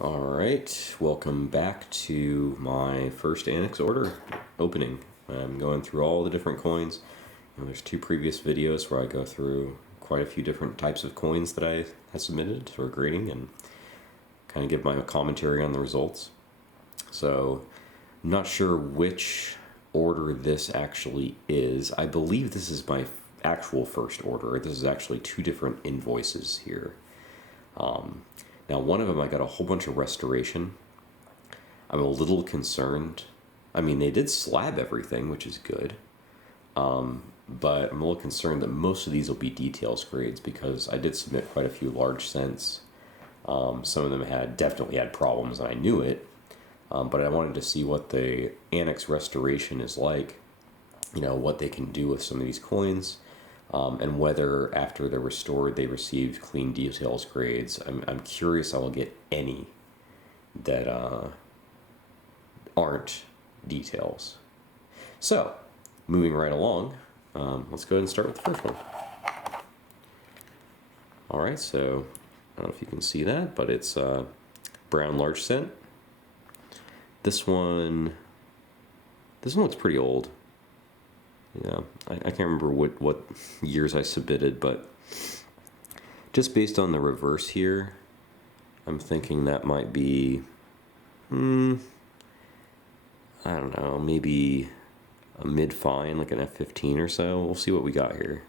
All right, welcome back to my first ANACS order opening. I'm going through all the different coins. There's two previous videos where I go through quite a few different types of coins that I have submitted for grading and kind of give my commentary on the results. So I'm not sure which order this actually is. I believe this is my actual first order. This is actually two different invoices here. Now, one of them I got a whole bunch of restoration. I'm a little concerned. I mean, they did slab everything, which is good. But I'm a little concerned that most of these will be details grades because I did submit quite a few large cents. Some of them definitely had problems, and I knew it. But I wanted to see what the ANACS restoration is like. You know, what they can do with some of these coins. And whether after they're restored they received clean details grades. I'm curious I will get any that aren't details. So, moving right along, let's go ahead and start with the first one. Alright, so I don't know if you can see that, but it's brown large cent. This one looks pretty old. Yeah, I can't remember what years I submitted, but just based on the reverse here, I'm thinking that might be, I don't know, maybe a mid-fine, like an F15 or so. We'll see what we got here.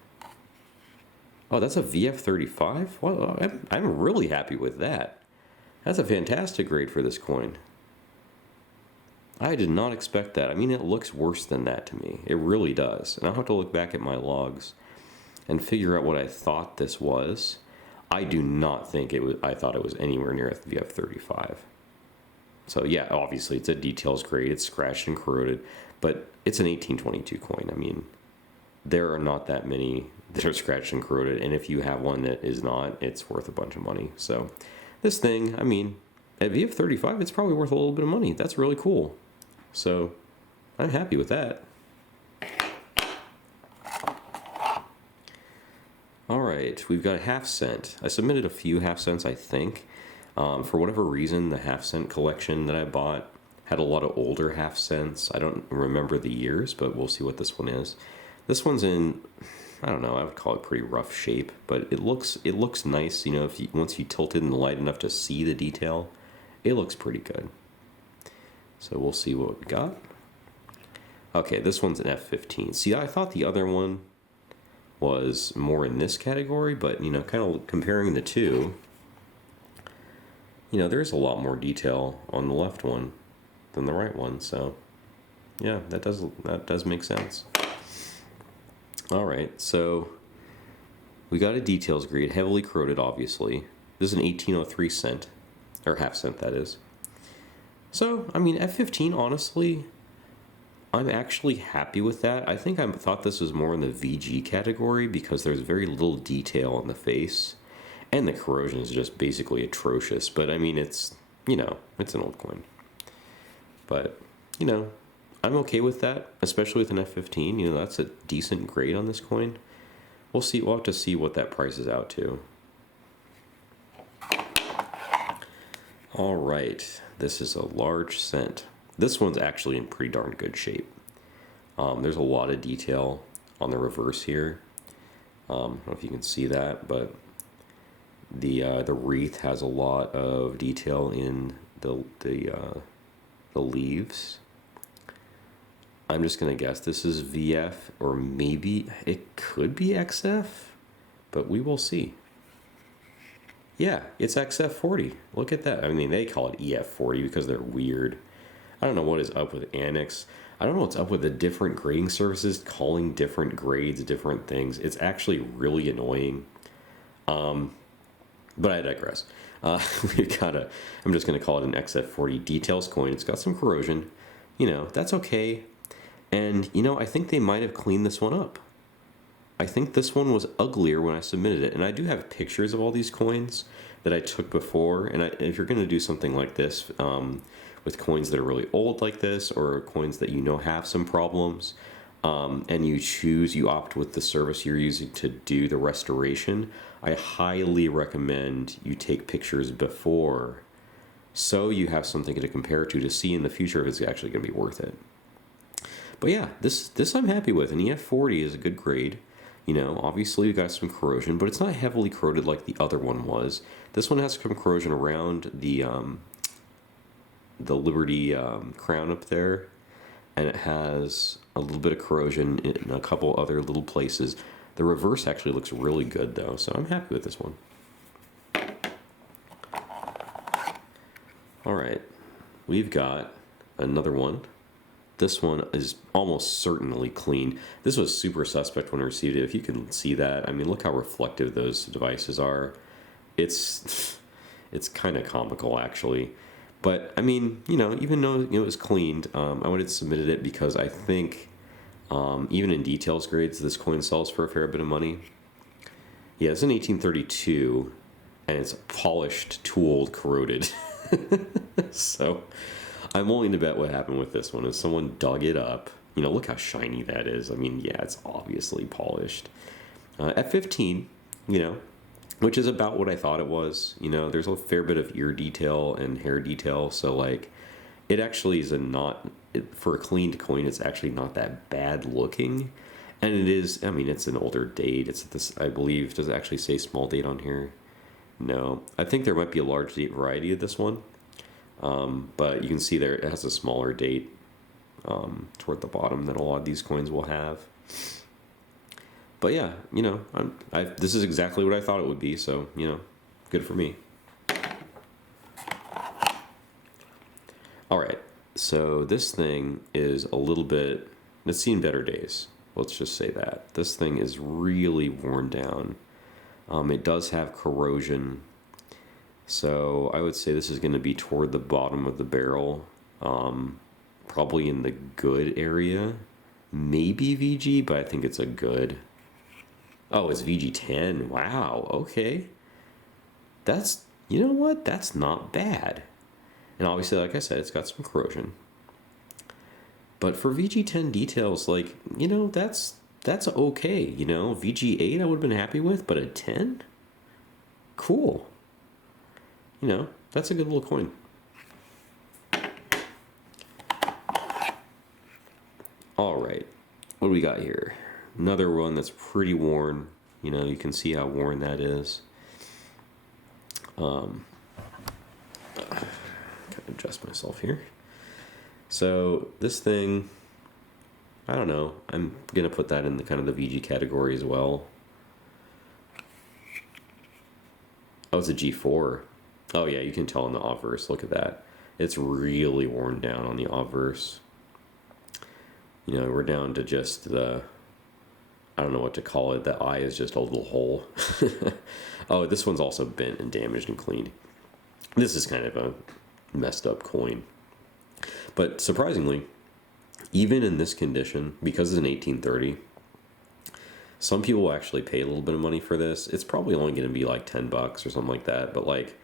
Oh, that's a VF35? Well, I'm really happy with that. That's a fantastic grade for this coin. I did not expect that. I mean, it looks worse than that to me. It really does. And I'll have to look back at my logs and figure out what I thought this was. I do not think it was, I thought it was anywhere near a VF35. So yeah, obviously it's a details grade. It's scratched and corroded, but it's an 1822 coin. I mean, there are not that many that are scratched and corroded. And if you have one that is not, it's worth a bunch of money. So this thing, I mean, at VF35, it's probably worth a little bit of money. That's really cool. So, I'm happy with that. Alright, we've got a half cent. I submitted a few half cents, I think. For whatever reason, the half cent collection that I bought had a lot of older half cents. I don't remember the years, but we'll see what this one is. This one's in, I don't know, I would call it pretty rough shape, but it looks nice. You know, once you tilt it in the light enough to see the detail, it looks pretty good. So we'll see what we got. Okay, this one's an F15. See, I thought the other one was more in this category, but, you know, kind of comparing the two, you know, there's a lot more detail on the left one than the right one. So, yeah, that does make sense. All right, so we got a details grade, heavily corroded, obviously. This is an 1803 cent, or half cent, that is. So, I mean, F15, honestly, I'm actually happy with that. I think I thought this was more in the VG category because there's very little detail on the face. And the corrosion is just basically atrocious. But, I mean, it's, you know, it's an old coin. But, you know, I'm okay with that, especially with an F15. You know, that's a decent grade on this coin. We'll see. We'll have to see what that prices out to. All right, this is a large cent. This one's actually in pretty darn good shape. There's a lot of detail on the reverse here. I don't know if you can see that, but the wreath has a lot of detail in the leaves. I'm just gonna guess this is VF, or maybe it could be XF, but we will see. Yeah, it's XF40. Look at that. I mean, they call it EF40 because they're weird. I don't know what is up with ANACS. I don't know what's up with the different grading services calling different grades different things. It's actually really annoying. But I digress. We've got I'm just going to call it an XF40 details coin. It's got some corrosion. You know, that's okay. And, you know, I think they might have cleaned this one up. I think this one was uglier when I submitted it, and I do have pictures of all these coins that I took before. And if you're going to do something like this with coins that are really old like this, or coins that you know have some problems, and you opt with the service you're using to do the restoration, I highly recommend you take pictures before so you have something to compare to see in the future if it's actually going to be worth it. But yeah, this I'm happy with. An EF40 is a good grade. You know, obviously you got some corrosion, but it's not heavily corroded like the other one was. This one has some corrosion around the Liberty crown up there, and it has a little bit of corrosion in a couple other little places. The reverse actually looks really good though, so I'm happy with this one. All right, we've got another one. This one is almost certainly clean. This was super suspect when I received it. If you can see that, I mean, look how reflective those devices are. It's kind of comical, actually. But, I mean, you know, even though it was cleaned, I would have submitted it because I think, even in details grades, this coin sells for a fair bit of money. Yeah, it's an 1832, and it's polished, tooled, corroded. So I'm willing to bet what happened with this one is someone dug it up. You know, look how shiny that is. I mean, yeah, it's obviously polished. At 15, you know, which is about what I thought it was. You know, there's a fair bit of ear detail and hair detail. So, like, it actually is for a cleaned coin, it's actually not that bad looking. And it is, I mean, it's an older date. It's this, I believe, does it actually say small date on here? No. I think there might be a large date variety of this one. But you can see there it has a smaller date toward the bottom than a lot of these coins will have. But yeah, you know, this is exactly what I thought it would be, so, you know, good for me. All right, so this thing is a little bit, it's seen better days. Let's just say that. This thing is really worn down. It does have corrosion. So I would say this is going to be toward the bottom of the barrel, probably in the good area. Maybe VG, but I think it's a good. Oh, it's VG10. Wow, okay. That's, you know what? That's not bad. And obviously, like I said, it's got some corrosion. But for VG10 details, like, you know, that's okay. You know, VG8 I would have been happy with, but a 10? Cool. You know, that's a good little coin. All right, what do we got here? Another one that's pretty worn. You know, you can see how worn that is. Kind of adjust myself here. So this thing, I don't know. I'm gonna put that in the kind of the VG category as well. Oh, it's a G4. Oh yeah, you can tell on the obverse. Look at that. It's really worn down on the obverse. You know, we're down to just the, I don't know what to call it. The eye is just a little hole. Oh, this one's also bent and damaged and cleaned. This is kind of a messed up coin. But surprisingly, even in this condition, because it's an 1830, some people will actually pay a little bit of money for this. It's probably only going to be like $10 or something like that. But like,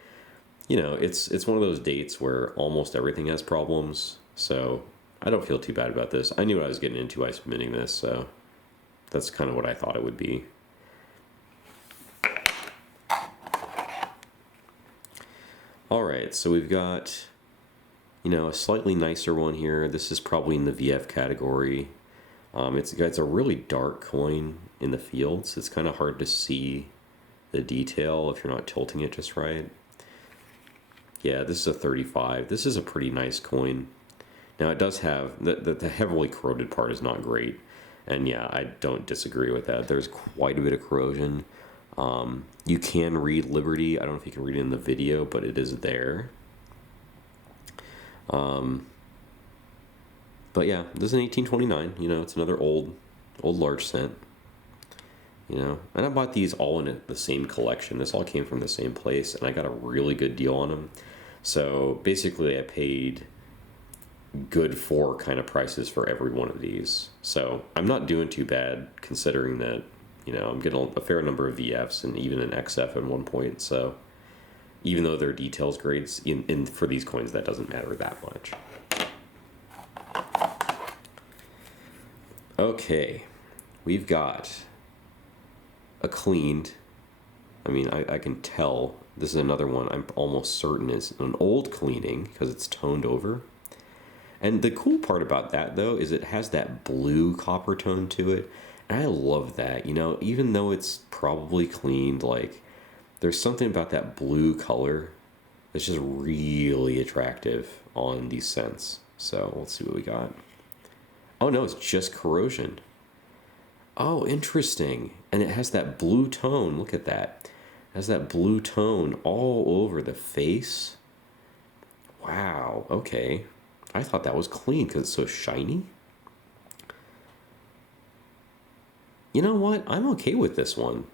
you know, it's one of those dates where almost everything has problems. So I don't feel too bad about this. I knew what I was getting into by submitting this, so that's kind of what I thought it would be. All right, so we've got, you know, a slightly nicer one here. This is probably in the VF category. It's a really dark coin in the fields. It's kind of hard to see the detail if you're not tilting it just right. Yeah, this is a 35. This is a pretty nice coin. Now it does have, the heavily corroded part is not great. And yeah, I don't disagree with that. There's quite a bit of corrosion. You can read Liberty. I don't know if you can read it in the video, but it is there. But yeah, this is an 1829. You know, it's another old large cent. You know, and I bought these all in the same collection. This all came from the same place, and I got a really good deal on them. So basically, I paid good for kind of prices for every one of these. So I'm not doing too bad considering that, you know, I'm getting a fair number of VFs and even an XF at one point. So even though they're details grades, for these coins, that doesn't matter that much. Okay, we've got a cleaned, I mean, I can tell This is another one I'm almost certain is an old cleaning because it's toned over. And the cool part about that, though, is it has that blue copper tone to it. And I love that. You know, even though it's probably cleaned, like, there's something about that blue color that's just really attractive on these scents. So let's see what we got. Oh, no, it's just corrosion. Oh, interesting. And it has that blue tone. Look at that. It has that blue tone all over the face. Wow, okay. I thought that was clean because it's so shiny. You know what? I'm okay with this one.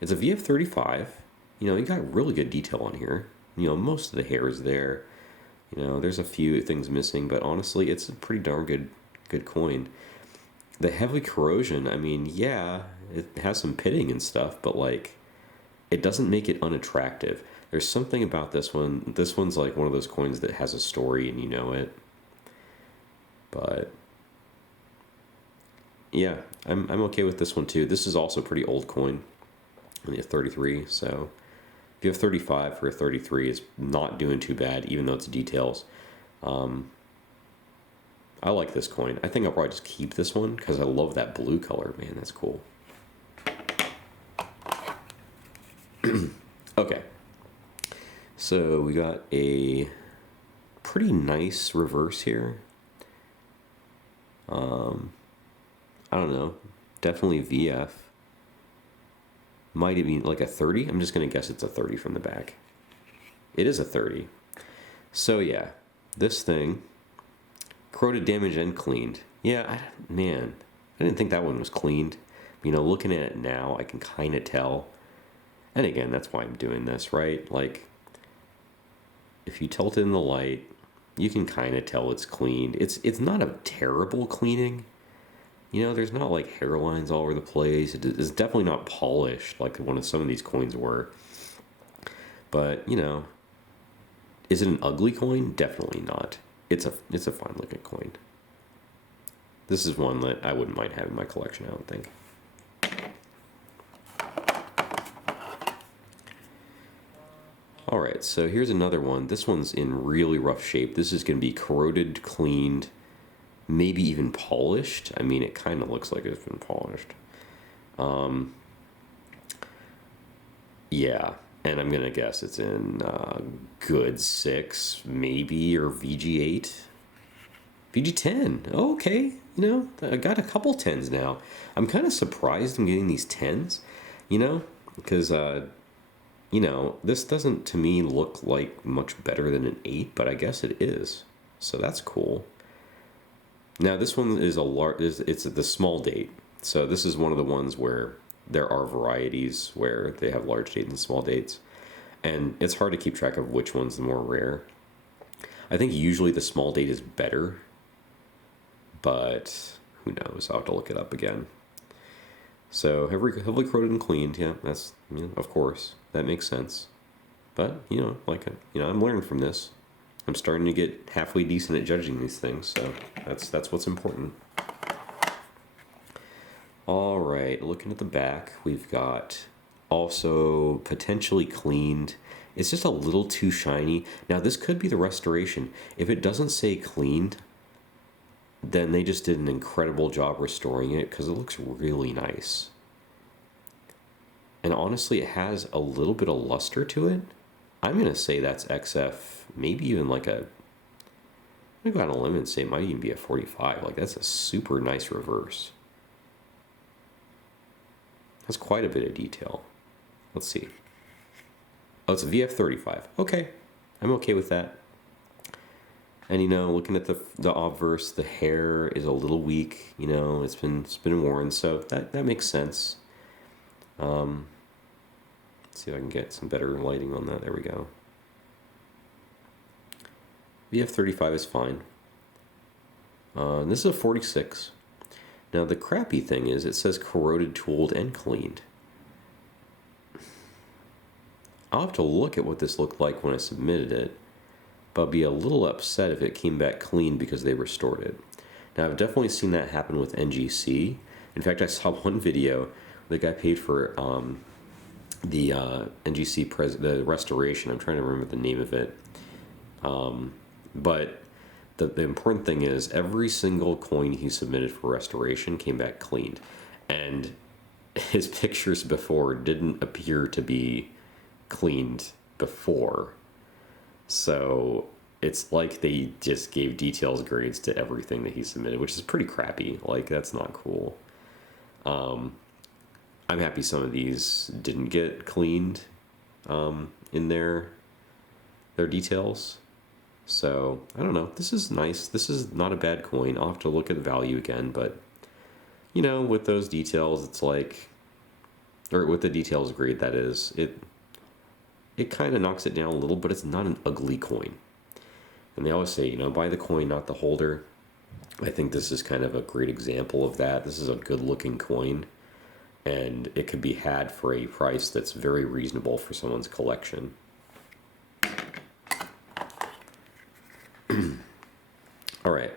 It's a VF35. You know, you got really good detail on here. You know, most of the hair is there. You know, there's a few things missing, but honestly, it's a pretty darn good coin. The heavy corrosion, I mean, yeah, it has some pitting and stuff, but like, it doesn't make it unattractive. There's something about this one. This one's like one of those coins that has a story and you know it. But yeah, I'm okay with this one too. This is also a pretty old coin. Only a 33, so if you have 35 for a 33, it's not doing too bad, even though it's details. I like this coin. I think I'll probably just keep this one because I love that blue color. Man, that's cool. Okay. So we got a pretty nice reverse here. I don't know. Definitely VF. Might even like a 30. I'm just going to guess it's a 30 from the back. It is a 30. So yeah, this thing, corroded, damaged, and cleaned. Yeah, man, I didn't think that one was cleaned. You know, looking at it now, I can kind of tell. And again, that's why I'm doing this, right? Like, if you tilt it in the light, you can kind of tell it's cleaned. It's not a terrible cleaning. You know, there's not like hairlines all over the place. It's definitely not polished like some of these coins were. But, you know, is it an ugly coin? Definitely not. It's a fine looking coin. This is one that I wouldn't mind having in my collection, I don't think. All right, so here's another one. This one's in really rough shape. This is going to be corroded, cleaned, maybe even polished. I mean, it kind of looks like it's been polished. Yeah, and I'm going to guess it's in good 6, maybe, or VG8. VG10, oh, okay. You know, I got a couple 10s now. I'm kind of surprised I'm getting these 10s, you know, because, you know, this doesn't to me look like much better than an 8, but I guess it is. So that's cool. Now this one is it's the small date. So this is one of the ones where there are varieties where they have large dates and small dates. And it's hard to keep track of which one's the more rare. I think usually the small date is better, but who knows? I'll have to look it up again. So heavily corroded and cleaned, yeah, that's, you know, of course, that makes sense. But, you know, like, you know, I'm learning from this. I'm starting to get halfway decent at judging these things, so that's what's important. All right, looking at the back, we've got also potentially cleaned. It's just a little too shiny. Now, this could be the restoration. If it doesn't say cleaned, then they just did an incredible job restoring it because it looks really nice. And honestly, it has a little bit of luster to it. I'm going to say that's XF, maybe even like a, I'm going to go out on a limb and say it might even be a 45. Like, that's a super nice reverse. Has quite a bit of detail. Let's see. Oh, it's a VF35. Okay, I'm okay with that. And, you know, looking at the obverse, the hair is a little weak. You know, it's been worn, so that makes sense. Let's see if I can get some better lighting on that. There we go. VF35 is fine. This is a 46. Now, the crappy thing is it says corroded, tooled, and cleaned. I'll have to look at what this looked like when I submitted it, but I'll be a little upset if it came back clean because they restored it. Now, I've definitely seen that happen with NGC. In fact, I saw one video, the guy paid for the NGC the restoration. I'm trying to remember the name of it. But the important thing is every single coin he submitted for restoration came back cleaned, and his pictures before didn't appear to be cleaned before. So it's like they just gave details grades to everything that he submitted, which is pretty crappy. Like, that's not cool. I'm happy some of these didn't get cleaned in their details. So I don't know. This is nice. This is not a bad coin. I'll have to look at the value again, but you know, with those details, it's like, or with the details grade, that is, it kind of knocks it down a little, but it's not an ugly coin. And they always say, you know, buy the coin, not the holder. I think this is kind of a great example of that. This is a good looking coin, and it could be had for a price that's very reasonable for someone's collection. All right.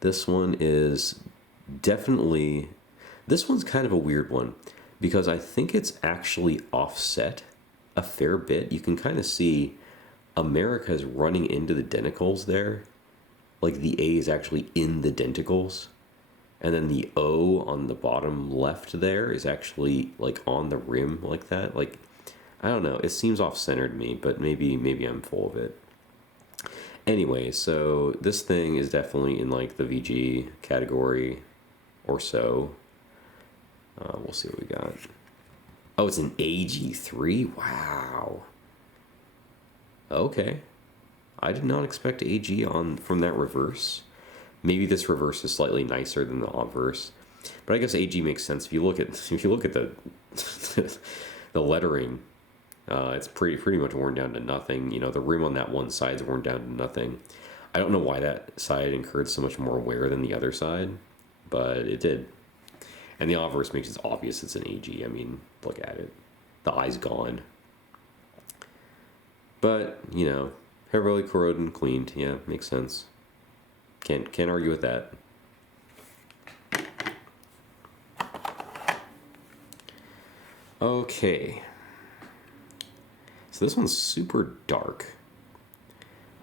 This one is definitely, this one's kind of a weird one because I think it's actually offset a fair bit. You can kind of see America's running into the denticles there. Like the A is actually in the denticles. And then the O on the bottom left there is actually like on the rim like that. Like, I don't know. It seems off-centered to me, but maybe I'm full of it. Anyway, so this thing is definitely in like the VG category or so. We'll see what we got. Oh, it's an AG3? Wow. Okay. I did not expect AG on from that reverse. Maybe this reverse is slightly nicer than the obverse, but I guess AG makes sense if you look at the the lettering. It's pretty much worn down to nothing. You know, the rim on that one side is worn down to nothing. I don't know why that side incurred so much more wear than the other side, but it did. And the obverse makes it obvious it's an AG. I mean, look at it. The eye's gone. But, you know, heavily corroded and cleaned. Yeah, makes sense. Can't argue with that. Okay. So this one's super dark.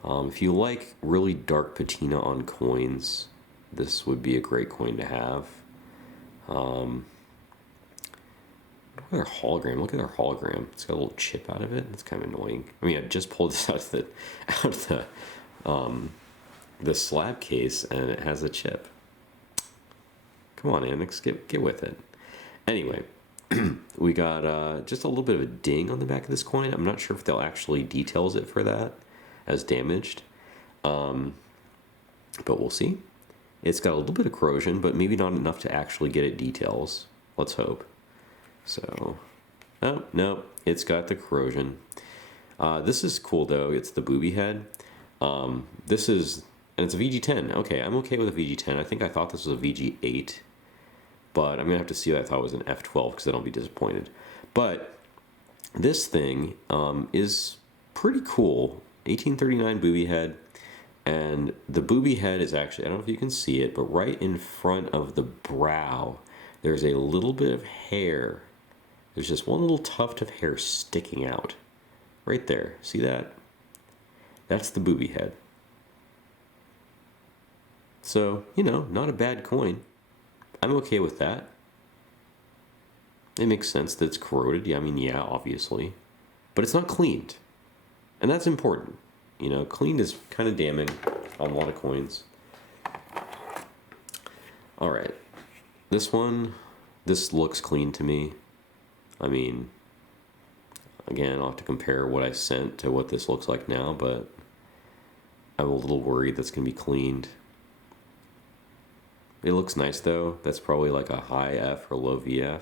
If you like really dark patina on coins, this would be a great coin to have. Look at their hologram. Look at their hologram. It's got a little chip out of it. It's kind of annoying. I mean, I just pulled this out of the slab case, and it has a chip. Come on, ANACS, get with it. Anyway, we got just a little bit of a ding on the back of this coin. I'm not sure if they'll actually details it for that as damaged, but we'll see. It's got a little bit of corrosion, but maybe not enough to actually get it details. Let's hope. So, oh, no, it's got the corrosion. This is cool, though. It's the booby head. This is, and it's a VG10. Okay, I'm okay with a VG10. I think I thought this was a VG8, but I'm going to have to see what I thought was an F12 because then I'll be disappointed. But this thing is pretty cool. 1839 booby head. And the booby head is actually, I don't know if you can see it, but right in front of the brow, there's a little bit of hair. There's just one little tuft of hair sticking out. Right there. See that? That's the booby head. So, you know, not a bad coin. I'm okay with that. It makes sense that it's corroded. Yeah, I mean, yeah, obviously. But it's not cleaned. And that's important. You know, cleaned is kind of damning on a lot of coins. All right. This one, this looks clean to me. I mean, again, I'll have to compare what I sent to what this looks like now, but I'm a little worried that's going to be cleaned. It looks nice, though. That's probably like a high F or low VF.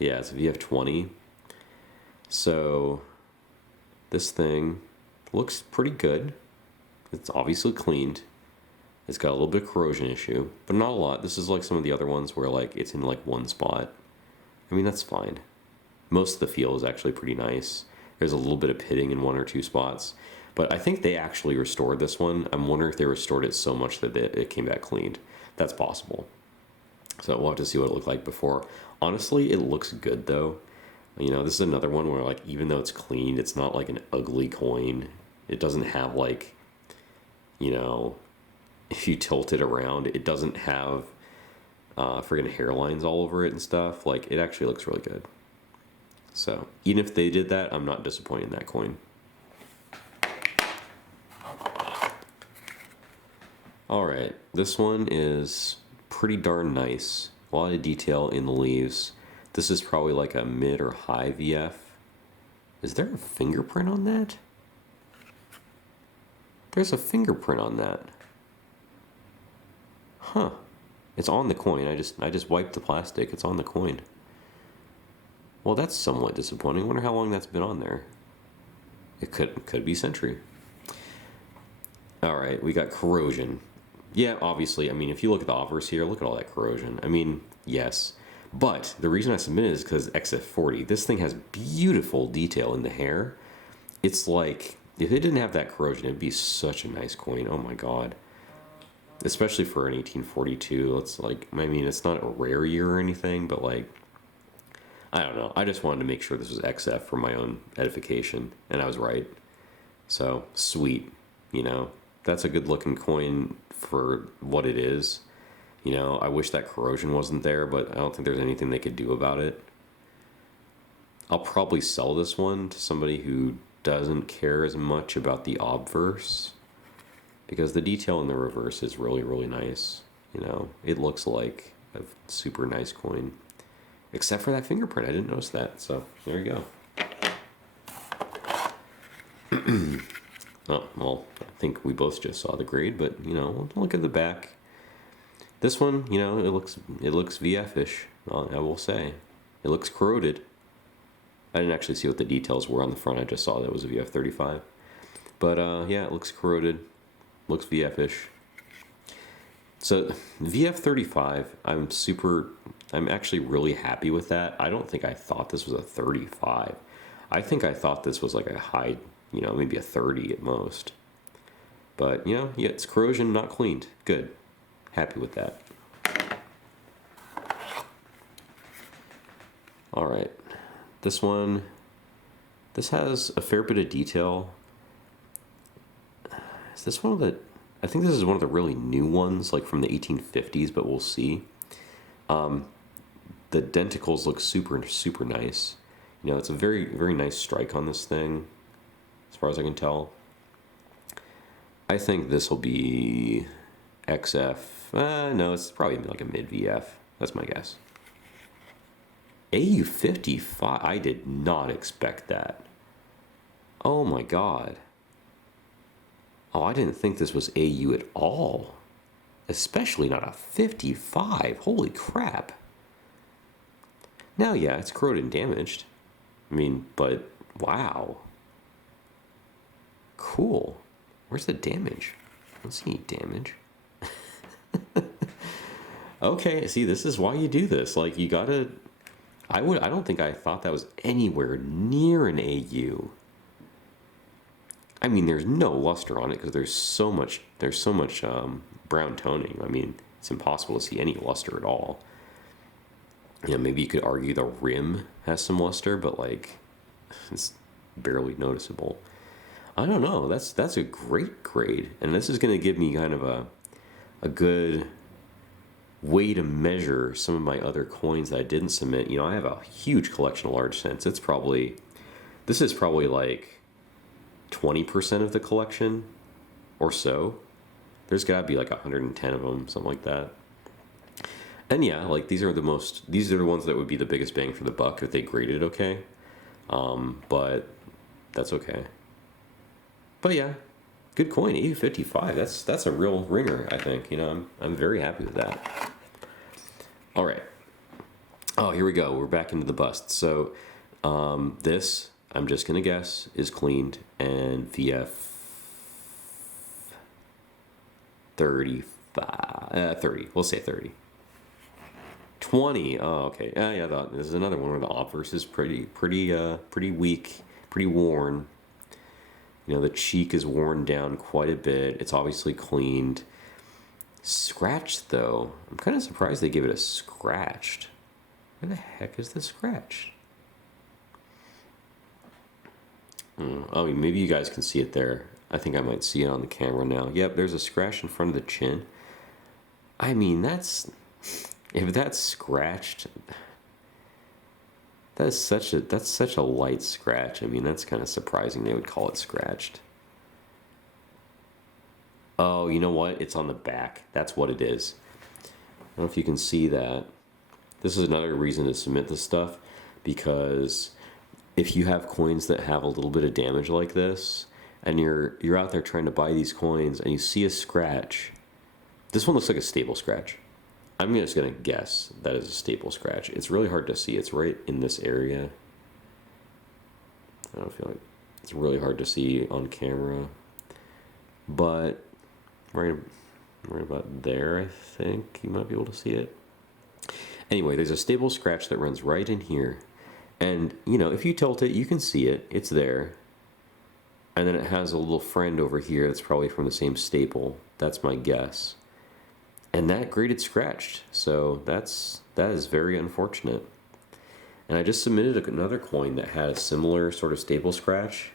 Yeah, it's a VF20. So this thing looks pretty good. It's obviously cleaned. It's got a little bit of corrosion issue, but not a lot. This is like some of the other ones where like it's in like one spot. I mean, that's fine. Most of the feel is actually pretty nice. There's a little bit of pitting in one or two spots, but I think they actually restored this one. I'm wondering if they restored it so much that it came back cleaned. That's possible. So we'll have to see what it looked like before. Honestly, it looks good though. You know, this is another one where like even though it's cleaned, it's not like an ugly coin. It doesn't have like, you know, if you tilt it around, it doesn't have friggin' hairlines all over it and stuff. Like it actually looks really good. So even if they did that, I'm not disappointed in that coin. All right, this one is pretty darn nice. A lot of detail in the leaves. This is probably like a mid or high VF. Is there a fingerprint on that? There's a fingerprint on that. Huh. It's on the coin. I just wiped the plastic. It's on the coin. Well, that's somewhat disappointing. I wonder how long that's been on there. It could be Century. All right, we got corrosion. Yeah, obviously. I mean, if you look at the obverse here, look at all that corrosion. I mean, yes. But the reason I submitted is because XF40. This thing has beautiful detail in the hair. It's like, if it didn't have that corrosion, it'd be such a nice coin. Oh my god. Especially for an 1842. It's like, I mean, it's not a rare year or anything, but like, I don't know. I just wanted to make sure this was XF for my own edification, and I was right. So, sweet. You know, that's a good looking coin for what it is. You know, I wish that corrosion wasn't there, but I don't think there's anything they could do about it. I'll probably sell this one to somebody who doesn't care as much about the obverse, because the detail in the reverse is really, really nice. You know, it looks like a super nice coin. Except for that fingerprint. I didn't notice that. So, there you go. Oh, well, I think we both just saw the grade, but, you know, look at the back. This one, you know, it looks VF-ish, I will say. It looks corroded. I didn't actually see what the details were on the front. I just saw that it was a VF-35. But, yeah, it looks corroded. Looks VF-ish. So, VF-35, I'm actually really happy with that. I don't think I thought this was a 35. I think I thought this was like a high, you know, maybe a 30 at most. But, you know, yeah, it's corrosion, not cleaned. Good. Happy with that. All right. This one, this has a fair bit of detail. Is this one of the, I think this is one of the really new ones, like from the 1850s, but we'll see. The denticles look super, super nice. You know, it's a very, very nice strike on this thing, as far as I can tell. I think this will be XF. No, it's probably like a mid VF. That's my guess. AU55. I did not expect that. Oh my god. Oh, I didn't think this was AU at all. Especially not a 55. Holy crap. Now, yeah, it's corroded and damaged. I mean, but wow. Cool. Where's the damage? I don't see any damage. Okay, see, this is why you do this. Like, you gotta... I don't think I thought that was anywhere near an AU. I mean, there's no luster on it because there's so much brown toning. I mean, it's impossible to see any luster at all. You know, maybe you could argue the rim has some luster, but like, it's barely noticeable. I don't know. That's a great grade, and this is going to give me kind of a good way to measure some of my other coins that I didn't submit. You know, I have a huge collection of large cents. This is probably like 20% of the collection or so. There's got to be like 110 of them, something like that. And yeah, like these are the ones that would be the biggest bang for the buck if they graded okay. But that's okay. But yeah, good coin, 855. That's a real ringer, I think. You know, I'm very happy with that. All right. Oh, here we go. We're back into the bust. So this, I'm just gonna guess, is cleaned and VF 35, 30. We'll say 30. 20. Oh, okay. Yeah. This is another one where the obverse is pretty weak, pretty worn. You know, the cheek is worn down quite a bit. It's obviously cleaned. Scratched, though. I'm kind of surprised they gave it a scratched. Where the heck is the scratch? Oh, maybe you guys can see it there. I think I might see it on the camera now. Yep, there's a scratch in front of the chin. I mean, if that's scratched, that's such a light scratch. I mean, that's kind of surprising they would call it scratched. Oh, you know what? It's on the back. That's what it is. I don't know if you can see that. This is another reason to submit this stuff, because if you have coins that have a little bit of damage like this, and you're out there trying to buy these coins and you see a scratch, this one looks like a staple scratch. I'm just gonna guess that is a staple scratch. It's really hard to see. It's right in this area. I don't feel like it's really hard to see on camera, but right about there, I think you might be able to see it. Anyway, there's a staple scratch that runs right in here. And, you know, if you tilt it, you can see it. It's there. And then it has a little friend over here that's probably from the same staple. That's my guess. And that graded scratched. So that is very unfortunate. And I just submitted another coin that had a similar sort of staple scratch.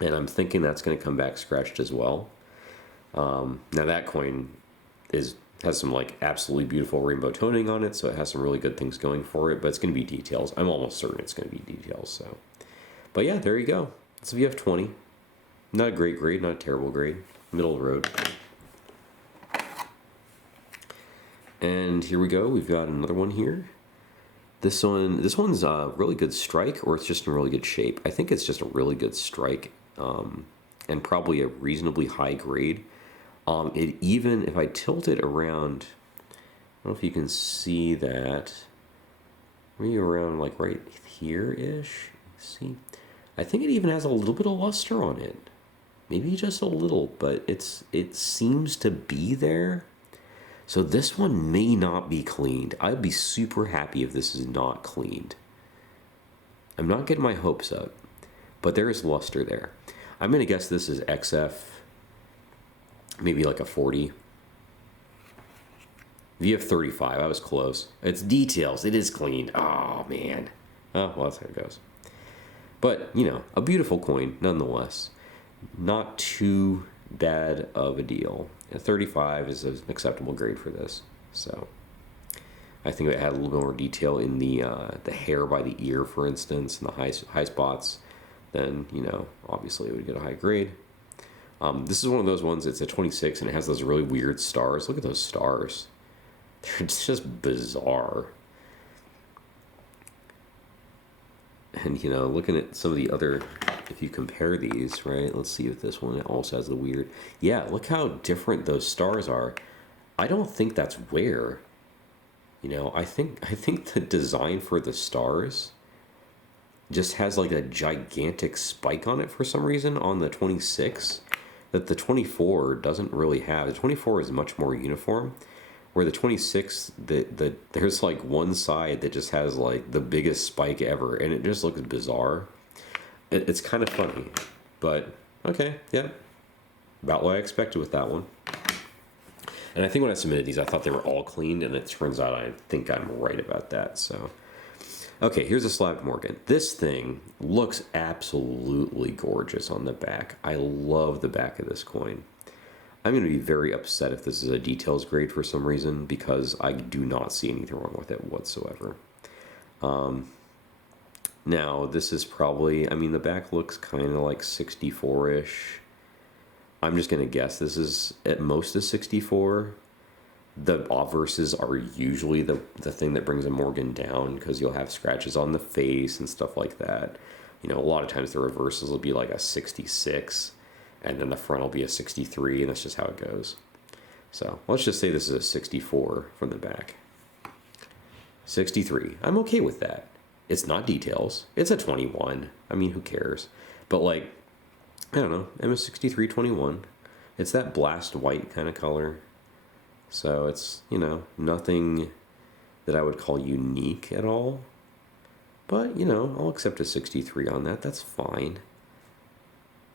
And I'm thinking that's going to come back scratched as well. Now that coin has some like absolutely beautiful rainbow toning on it, so it has some really good things going for it, but it's going to be details. I'm almost certain it's going to be details. So, but yeah, there you go. It's a VF20. Not a great grade, not a terrible grade. Middle of the road. And here we go. We've got another one here. This one's a really good strike, or it's just in really good shape. I think it's just a really good strike, and probably a reasonably high grade. It even, if I tilt it around, I don't know if you can see that, maybe around like right here-ish, see? I think it even has a little bit of luster on it. Maybe just a little, but it seems to be there. So this one may not be cleaned. I'd be super happy if this is not cleaned. I'm not getting my hopes up, but there is luster there. I'm going to guess this is XF, maybe like a 40. VF35, I was close. It's details. It is cleaned. Oh, man. Oh, well, that's how it goes. But, you know, a beautiful coin nonetheless. Not too bad of a deal. A 35 is an acceptable grade for this. So I think it had a little bit more detail in the hair by the ear, for instance, and the high spots. Then, you know, obviously it would get a high grade. This is one of those ones, it's a 26, and it has those really weird stars. Look at those stars. They're just bizarre. And, you know, looking at some of the other, if you compare these, right, let's see if this one also has the weird. Yeah, look how different those stars are. I don't think that's wear. You know, I think the design for the stars just has like a gigantic spike on it for some reason on the 26 that the 24 doesn't really have. The 24 is much more uniform, where the 26, there's like one side that just has like the biggest spike ever, and it just looks bizarre. It's kind of funny, but okay, yeah, about what I expected with that one. And I think when I submitted these, I thought they were all cleaned, and it turns out I think I'm right about that. So, okay, here's a slab Morgan. This thing looks absolutely gorgeous on the back. I love the back of this coin. I'm going to be very upset if this is a details grade for some reason, because I do not see anything wrong with it whatsoever. Now, this is probably, I mean, the back looks kind of like 64-ish. I'm just going to guess this is at most a 64. The obverses are usually the thing that brings a Morgan down, because you'll have scratches on the face and stuff like that. You know, a lot of times the reverses will be like a 66, and then the front will be a 63, and that's just how it goes. So let's just say this is a 64 from the back. 63. I'm okay with that. It's not details. It's a 21. I mean, who cares? But like, I don't know, MS63 21. It's that blast white kind of color. So it's, you know, nothing that I would call unique at all. But, you know, I'll accept a 63 on that. That's fine.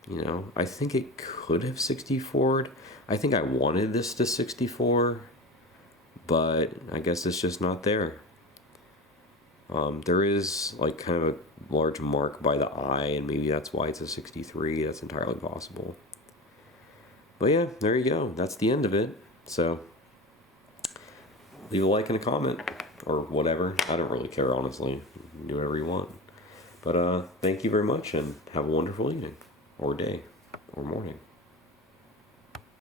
You know, I think it could have 64'd. I think I wanted this to 64, but I guess it's just not there. There is like kind of a large mark by the eye, and maybe that's why it's a 63. That's entirely possible. But yeah, there you go. That's the end of it. So leave a like and a comment or whatever. I don't really care, honestly. Do whatever you want. But thank you very much, and have a wonderful evening or day or morning.